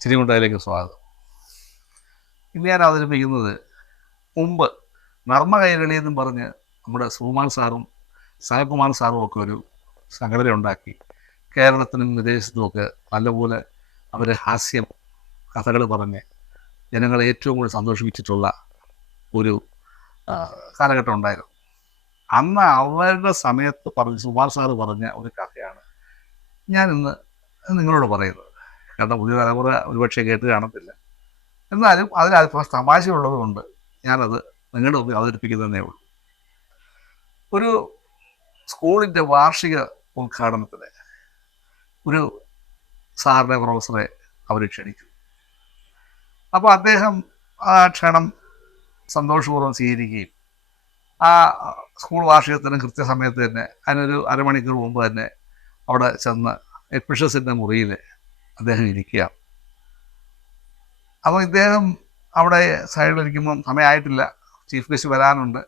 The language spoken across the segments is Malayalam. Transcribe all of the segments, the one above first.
ചിരിമുണ്ടായിലേക്ക് സ്വാഗതം. ഇന്ന് ഞാൻ അവതരിപ്പിക്കുന്നത് മുമ്പ് നർമ്മ കൈരളി എന്നും പറഞ്ഞ് നമ്മുടെ സുകുമാർ സാറും സായകുമാർ സാറും ഒക്കെ ഒരു സംഘടന ഉണ്ടാക്കി കേരളത്തിനും വിദേശത്തുമൊക്കെ നല്ലപോലെ അവർ ഹാസ്യം കഥകൾ പറഞ്ഞ് ജനങ്ങളെ ഏറ്റവും കൂടുതൽ സന്തോഷിപ്പിച്ചിട്ടുള്ള ഒരു കാലഘട്ടം ഉണ്ടായിരുന്നു. അന്ന് അവരുടെ സമയത്ത് പറഞ്ഞ് സുകുമാർ സാറ് പറഞ്ഞ ഒരു കഥയാണ് ഞാനിന്ന് നിങ്ങളോട് പറയുന്നത്. കാരണം പുതിയ തലമുറ ഒരുപക്ഷെ കേട്ട് കാണത്തില്ല. എന്നാലും അതിനൽപ്പം തമാശയുള്ളത് കൊണ്ട് ഞാനത് നിങ്ങളുടെ മുമ്പിൽ അവതരിപ്പിക്കുന്നതേ ഉള്ളൂ. ഒരു സ്കൂളിൻ്റെ വാർഷിക ഉദ്ഘാടനത്തിന് ഒരു സാറിനെ പ്രൊഫസറെ അവർ ക്ഷണിച്ചു. അപ്പോൾ അദ്ദേഹം ആ ക്ഷണം സന്തോഷപൂർവ്വം സ്വീകരിക്കുകയും ആ സ്കൂൾ വാർഷികത്തിന് കൃത്യസമയത്ത് തന്നെ അതിനൊരു അരമണിക്കൂർ മുമ്പ് തന്നെ അവിടെ ചെന്ന് എഡ്മിഷൻസിൻ്റെ മുറിയിൽ അദ്ദേഹം ഇരിക്കുക. അപ്പോൾ ഇദ്ദേഹം അവിടെ സൈഡിലിരിക്കുമ്പം സമയമായിട്ടില്ല, ചീഫ് ഗസ്റ്റ് വരാനുണ്ട്.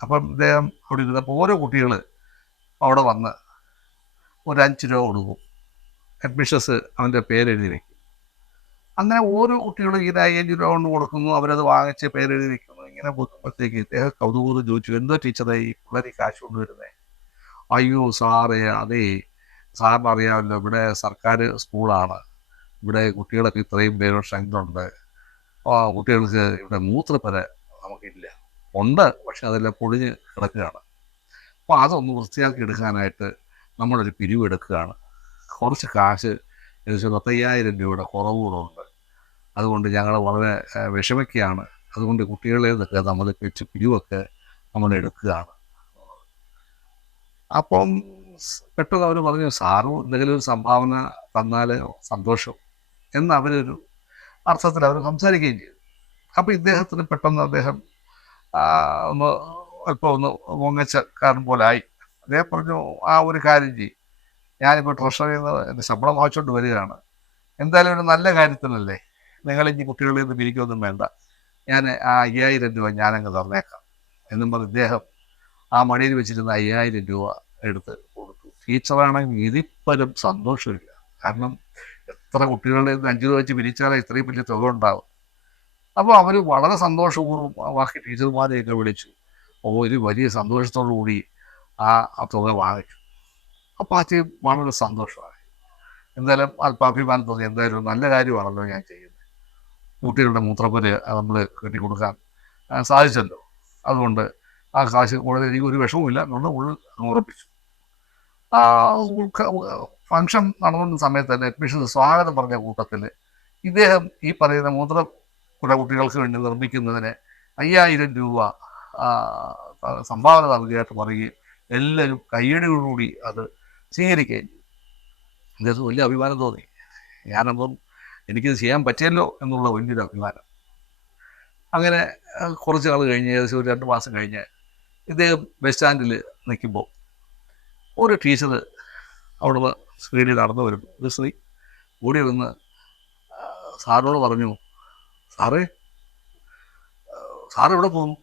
അപ്പം ഇദ്ദേഹം അവിടെ ഇരുന്നപ്പോൾ ഓരോ കുട്ടികൾ അവിടെ വന്ന് ഒരു 5 രൂപ കൊടുക്കും, അഡ്മിഷൻസ് അവൻ്റെ പേരെഴുതി വയ്ക്കും. അങ്ങനെ ഓരോ കുട്ടികളും ഇങ്ങനെ 5 രൂപ കൊണ്ട് കൊടുക്കുന്നു, അവരത് വാങ്ങിച്ച് പേരെഴുതി വയ്ക്കുന്നു. ഇങ്ങനെ പോകുമ്പോഴത്തേക്ക് ഇദ്ദേഹം കൗതുകം ചോദിച്ചു, എന്തോ ടീച്ചറെ ഈ പിള്ളേർ കാശ് കൊണ്ടുവരുന്നത്? അയ്യോ സാറേ, അതേ സാറിന് അറിയാമല്ലോ, ഇവിടെ സർക്കാർ സ്കൂളാണ്, ഇവിടെ കുട്ടികളൊക്കെ ഇത്രയും പേരുടെ സ്ട്രെങ്ത് ഉണ്ട്, കുട്ടികൾക്ക് ഇവിടെ മൂത്രപ്പര നമുക്കില്ല, ഉണ്ട്, പക്ഷെ അതെല്ലാം പൊളിഞ്ഞ് കിടക്കുകയാണ്. അപ്പോൾ അതൊന്ന് വൃത്തിയാക്കി എടുക്കാനായിട്ട് നമ്മളൊരു പിരിവെടുക്കുകയാണ്. കുറച്ച് കാശ് ഏകദേശം 10,000 രൂപയുടെ കുറവുകളുണ്ട്. അതുകൊണ്ട് ഞങ്ങൾ വളരെ വിഷമിക്കുകയാണ്. അതുകൊണ്ട് കുട്ടികളെ നിന്നൊക്കെ നമ്മൾ വെച്ച് പിരിവൊക്കെ നമ്മൾ എടുക്കുകയാണ്. അപ്പം പെട്ടെന്ന് അവർ പറഞ്ഞു, സാറും എന്തെങ്കിലും ഒരു സംഭാവന തന്നാൽ സന്തോഷം എന്ന് അവരൊരു അർത്ഥത്തിൽ അവർ സംസാരിക്കുകയും ചെയ്തു. അപ്പോൾ ഇദ്ദേഹത്തിന് പെട്ടെന്ന് അദ്ദേഹം ഒന്ന് പൊങ്ങച്ചക്കാരൻ പോലെ ആയി. അദ്ദേഹം പറഞ്ഞു, ആ ഒരു കാര്യം ചെയ്യും, ഞാനിപ്പോൾ ട്രഷറിയിൽ നിന്ന് എൻ്റെ ശമ്പളം വാങ്ങിച്ചുകൊണ്ട് വരികയാണ്, എന്തായാലും ഒരു നല്ല കാര്യത്തിനല്ലേ, നിങ്ങളിനി കുട്ടികളിൽ നിന്ന് പിരിക്കൊന്നും വേണ്ട, ഞാൻ ആ 5,000 രൂപ ഞാനങ്ങ് തന്നേക്കാം എന്നും പറഞ്ഞ് ഇദ്ദേഹം ആ മടിയിൽ വെച്ചിരുന്ന 5,000 രൂപ എടുത്ത് കൊടുത്തു. ടീച്ചറാണെങ്കിൽ ഇതിപ്പോഴും സന്തോഷമില്ല. കാരണം എത്ര കുട്ടികളുടെ 5 രൂപ വെച്ച് പിരിച്ചാലേ ഇത്രയും വലിയ തുക ഉണ്ടാവും. അപ്പോൾ അവർ വളരെ സന്തോഷപൂർവ്വം ബാക്കി ടീച്ചർമാരെയൊക്കെ വിളിച്ചു ഒരു വലിയ സന്തോഷത്തോടു കൂടി ആ തുക വാങ്ങിച്ചു. അപ്പോൾ ആ ടീം വളരെ സന്തോഷമായി. എന്തായാലും അല്പാഭിമാനം തോന്നി, എന്തായാലും നല്ല കാര്യമാണല്ലോ ഞാൻ ചെയ്യുന്നത്, കുട്ടികളുടെ മൂത്രപ്പുര നമ്മൾ കെട്ടിക്കൊടുക്കാൻ സാധിച്ചല്ലോ, അതുകൊണ്ട് ആ കാശ് കൂടുതൽ എനിക്ക് ഒരു വിഷമവുമില്ല എന്നുകൊണ്ട് ഉറപ്പിച്ചു. ആ ഫംഗ്ഷൻ നടന്ന സമയത്ത് തന്നെ അഡ്മിഷൻ സ്വാഗതം പറഞ്ഞ കൂട്ടത്തിൽ ഇദ്ദേഹം ഈ പറയുന്ന മൂത്രപ്പുര കുട്ടികൾക്ക് വേണ്ടി നിർമ്മിക്കുന്നതിന് 5,000 രൂപ സംഭാവന നൽകിയായിട്ട് പറയുകയും എല്ലാവരും കയ്യടിയോടുകൂടി അത് സ്വീകരിക്കുകയും ചെയ്തു. ഇദ്ദേഹത്തിന് വലിയ അഭിമാനം തോന്നി. ഞാനപ്പം എനിക്കിത് ചെയ്യാൻ പറ്റിയല്ലോ എന്നുള്ള വലിയൊരു അഭിമാനം. അങ്ങനെ കുറച്ച് നാൾ കഴിഞ്ഞ്, ഏകദേശം ഒരു 2 മാസം കഴിഞ്ഞ് ഇദ്ദേഹം ബസ് സ്റ്റാൻഡിൽ നിൽക്കുമ്പോൾ ഒരു ടീച്ചർ അവിടുന്ന് സ്ക്രീനിൽ നടന്നു വരുന്നു. ഒരു സ്ത്രീ കൂടി വന്ന് സാറിനോട് പറഞ്ഞു, സാറേ സാറ് എവിടെ പോകുന്നു?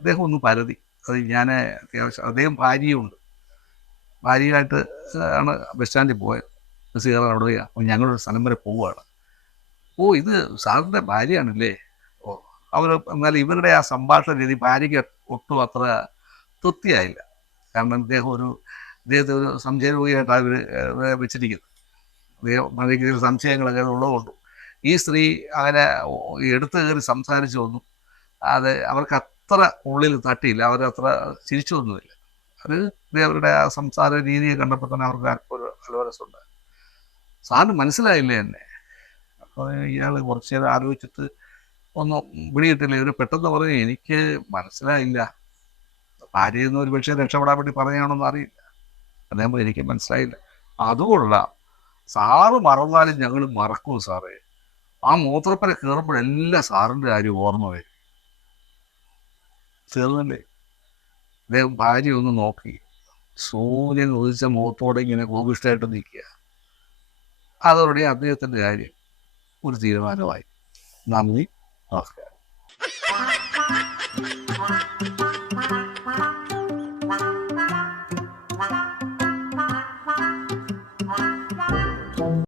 അദ്ദേഹം ഒന്ന് പരതി. അത് ഞാൻ അത്യാവശ്യം, അദ്ദേഹം ഭാര്യയുണ്ട്, ഭാര്യയായിട്ട് ആണ് ബസ് സ്റ്റാൻഡിൽ പോയത്. ബസ് കയറാൻ അവിടെ അപ്പോൾ ഞങ്ങളൊരു സ്ഥലം വരെ പോവുകയാണ്. ഓ, ഇത് സാറിൻ്റെ ഭാര്യയാണല്ലേ? ഓ, അവർ എന്നാൽ ഇവരുടെ ആ സംഭാഷണ രീതി ഭാര്യയ്ക്ക് ഒട്ടും അത്ര തൃപ്തിയായില്ല. കാരണം ഇദ്ദേഹത്തെ ഒരു സംശയരോഗിയായിട്ടാണ് ഇവർ വെച്ചിരിക്കുന്നത്. ഭാര്യയ്ക്ക് സംശയങ്ങളൊക്കെ ഉള്ളതുകൊണ്ടും ഈ സ്ത്രീ അങ്ങനെ എടുത്തു കയറി സംസാരിച്ചൊന്നും അത് അവർക്ക് അത്ര ഉള്ളിൽ തട്ടിയില്ല, അവരത്ര ചിരിച്ചൊന്നുമില്ല. അത് അവരുടെ ആ സംസാര രീതിയെ കണ്ടപ്പോൾ തന്നെ അവർക്ക് ഒരു അലോരസുണ്ട്. സാറിന് മനസ്സിലായില്ലേ എന്നെ? അപ്പോൾ ഇയാൾ കുറച്ച് നേരം ആലോചിച്ചിട്ട് ഒന്നും പിടികിട്ടില്ല. ഇവർ പെട്ടെന്ന് പറഞ്ഞു, എനിക്ക് മനസ്സിലായില്ല, ഭാര്യയിൽ നിന്ന് ഒരു പക്ഷേ രക്ഷപ്പെടാൻ വേണ്ടി പറയുകയാണെന്ന് അറിയില്ല. അദ്ദേഹം എനിക്ക് മനസ്സിലായില്ല. അതുകൊള്ളാം, സാറ് മറന്നാലും ഞങ്ങൾ മറക്കൂ സാറേ, ആ മൂത്രപ്പര കയറുമ്പോഴെല്ലാം സാറിൻ്റെ കാര്യം ഓർമ്മ വരും. തീർന്നല്ലേ? അദ്ദേഹം ഭാര്യ ഒന്ന് നോക്കി, സൂര്യൻ ഉദിച്ച മുഖത്തോടെ ഇങ്ങനെ കോപിഷ്ഠമായിട്ട് നിൽക്കുക. അതോടെ അദ്ദേഹത്തിൻ്റെ കാര്യം ഒരു തീരുമാനമായി. നന്ദി, നമസ്കാരം.